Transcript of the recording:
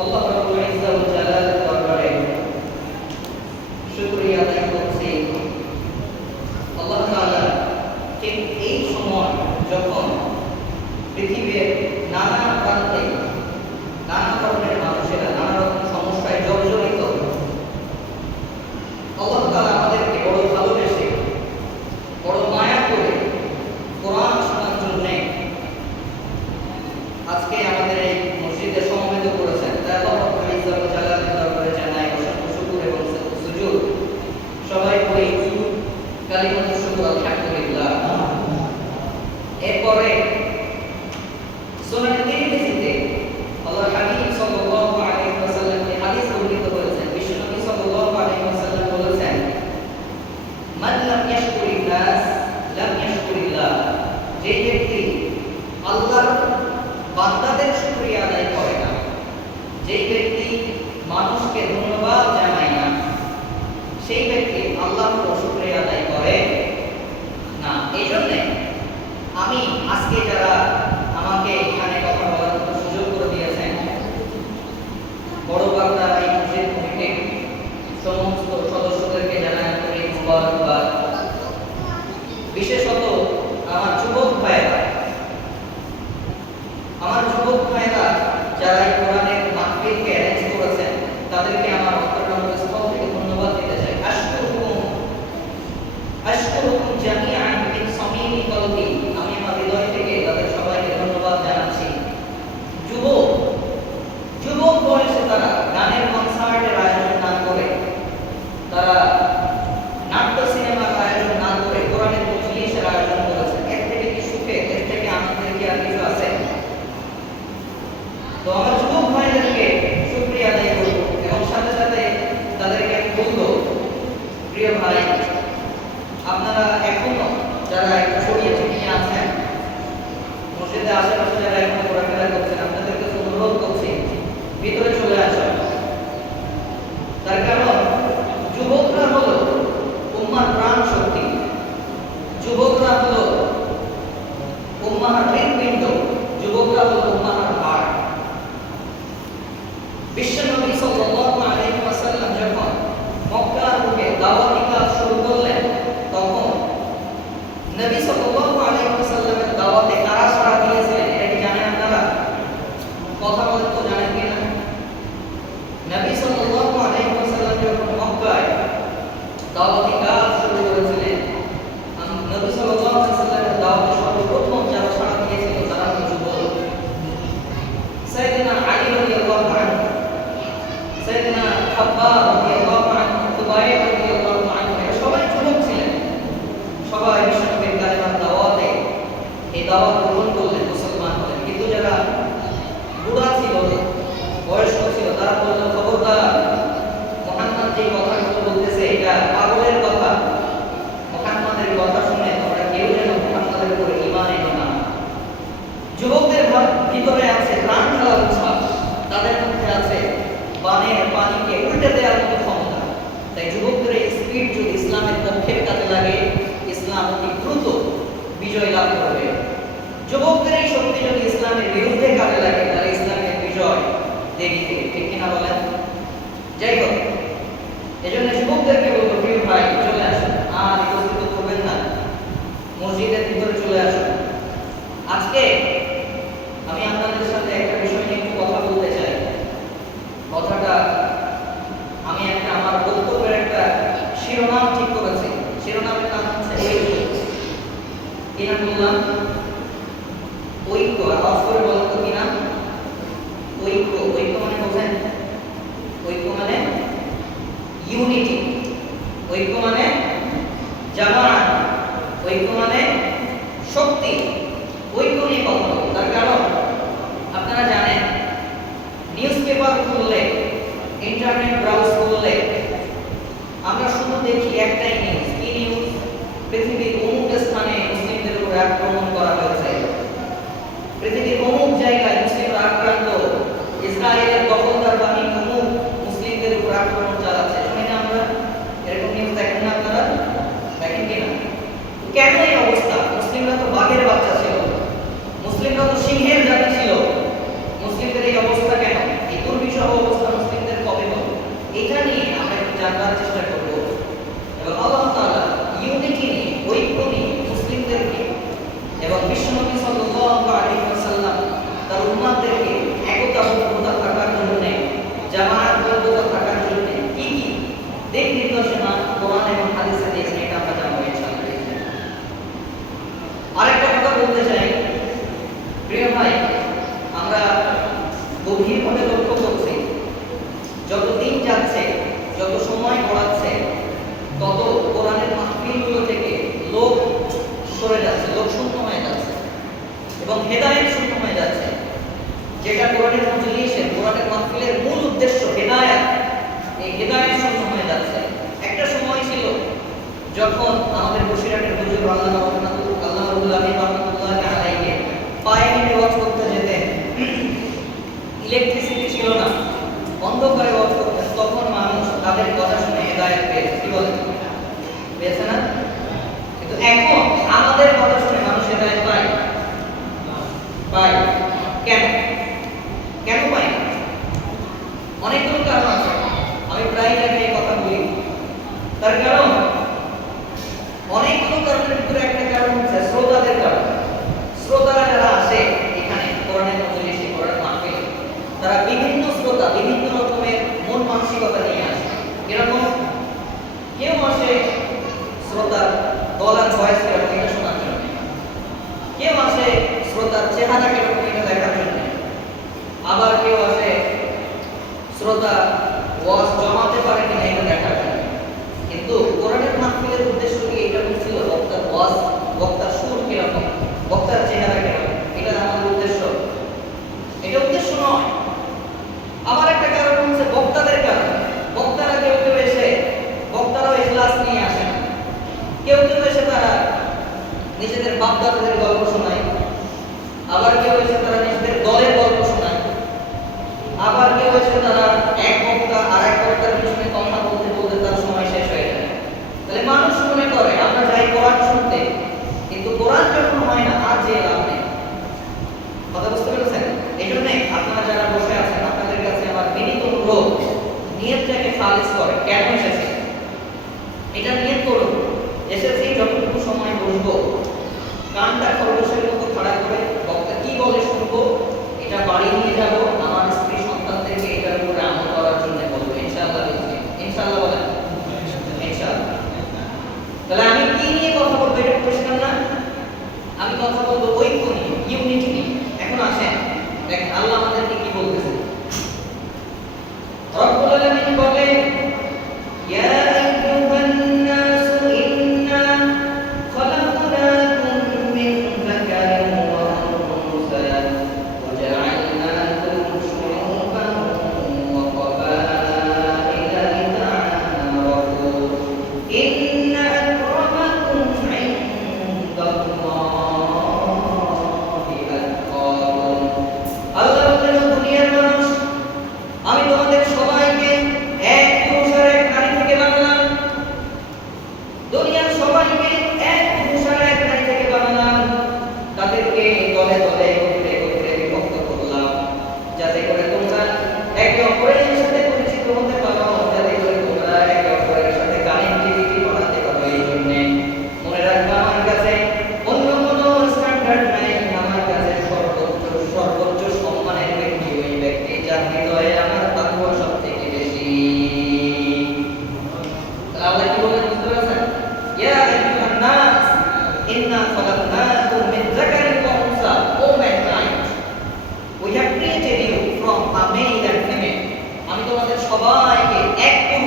الله যে ব্যক্তি আল্লাহর বান্দাদের শুক্রিয়া আদায় করে না। যে ব্যক্তি মানুষকে ধন্যবাদ জানায় না, সেই ব্যক্তি আল্লাহর শুক্রিয়া আদায় করে না। এই জন্যে আমি আজকে যারা আপনারা এখনও যারা একটু ছড়িয়ে ছিটিয়ে আছেন, মসজিদে আশেপাশে যারা এখনও ঘোরাফেরা করছেন, আপনাদেরকে অনুরোধ করছি, ভিতরে চলে আসা তার কারণ, যুবকরা হলো উম্মার প্রাণ শক্তি। যুবকরা হলো উম্মার হৃদপিণ্ড। যুবকরা হলো উম্মার হার বিশ্ব নবী সাল্লাল্লাহু Nabi SAW বিজয় লাভ করবে। যুবকদের এই শক্তি যদি ইসলামের বিরুদ্ধে কাজে লাগে, তাহলে ইসলামের বিজয় দেরিতে ঠিক কিনা বলেন? যাই হোক এই জন্য যুবকদেরকে বলব, প্রিয় ভাই, চলে আসুন। আর উপস্থিত করবেন না। মসজিদের ভিতরে চলে আসুন। আজকে ইন্টারনেট ব্রাউজ করলে আমরা শুধু দেখি একটাই প্রিয় ভাই, আমরা গভীরভাবে লক্ষ্য করছি, যত দিন যাচ্ছে, যত সময় গড়াচ্ছে, তত কোরআনের মাহফিলগুলো থেকে লোক সরে যাচ্ছে, লোক শূন্য হয়ে যাচ্ছে এবং হেদায়েত শূন্য হয়ে যাচ্ছে। যেটা কোরআনের মজলিসের কোরআনের মাহফিলের মূল উদ্দেশ্য হেদায়েত, এই হেদায়েত শূন্য হয়ে যাচ্ছে। একটা সময় ছিল যখন আমাদের বসিরহাটের হুজুর আল্লাহ রহমাতুল্লাহ আল্লাহ ছিল না। অন্ধকারে তখন মানুষ তাদের কথা শুনে হেদায়েত পেয়েছে। কি বলে? পেয়েছে না? কিন্তু এখন আমাদের কথা শুনে মানুষ হেদায়েত পায়? পায়। কেন? কেন পায়? অনেকগুলো কারণ আছে। আমি প্রায় এই কথা বলি। তার কারণ অনেকগুলো কারণের ভিতরে একটা কারণ হচ্ছে শ্রোতাদের কারণ শ্রোতারা যারা আসে এখানে কোরআনের মজলিসে কোরআনের মাহফিলে তারা বিভিন্ন শ্রোতা বিভিন্ন রকমের মন মানসিকতা নিয়ে আসে এরকম কেউ আসে শ্রোতার ভয়েস কীরকম শোনার জন্য? কেউ আসে, শ্রোতার চেহারা কীরকম এটা দেখার জন্য? আবার কেউ আসে, শ্রোতা ওয়াজ জমাতে পারে কিনা এটা দেখার জন্য কিন্তু কোরআনের মাহফিলের উদ্দেশ্য কি এটা ছিল বক্তার ওয়াজ বক্তার সুর কীরকম বক্তার চেহারা কীরকম এটা আমাদের উদ্দেশ্য এটা উদ্দেশ্য নয় আবার একটা কারণ হচ্ছে বক্তাদের কারণ বক্তারা কেউ কেউ এসে বক্তারাও ইখলাস নিয়ে আসে না কেউ কেউ এসে তারা নিজেদের বাপদাদাদের গল্প শোনায় আবার কেউ এসে তারা নিজেদের দলের গল্প শোনায় আবার কেউ এসে কথা বুঝতে পেরেছেন? এই জন্যে আপনারা যারা বসে আছেন, আপনাদের কাছে আমার বিনীত অনুরোধ, নিয়তটাকে খালিজ করে, কেন এসেছে? এটা নিয়ত করুন। এসেছি যতটুকু সময় বসবো। কানটা কথা বলব ঐক্য নিয়ে ইউনিটি নিয়ে এখন আসেন। দেখেন আল্লাহ আমাদেরকে কি বলতেছে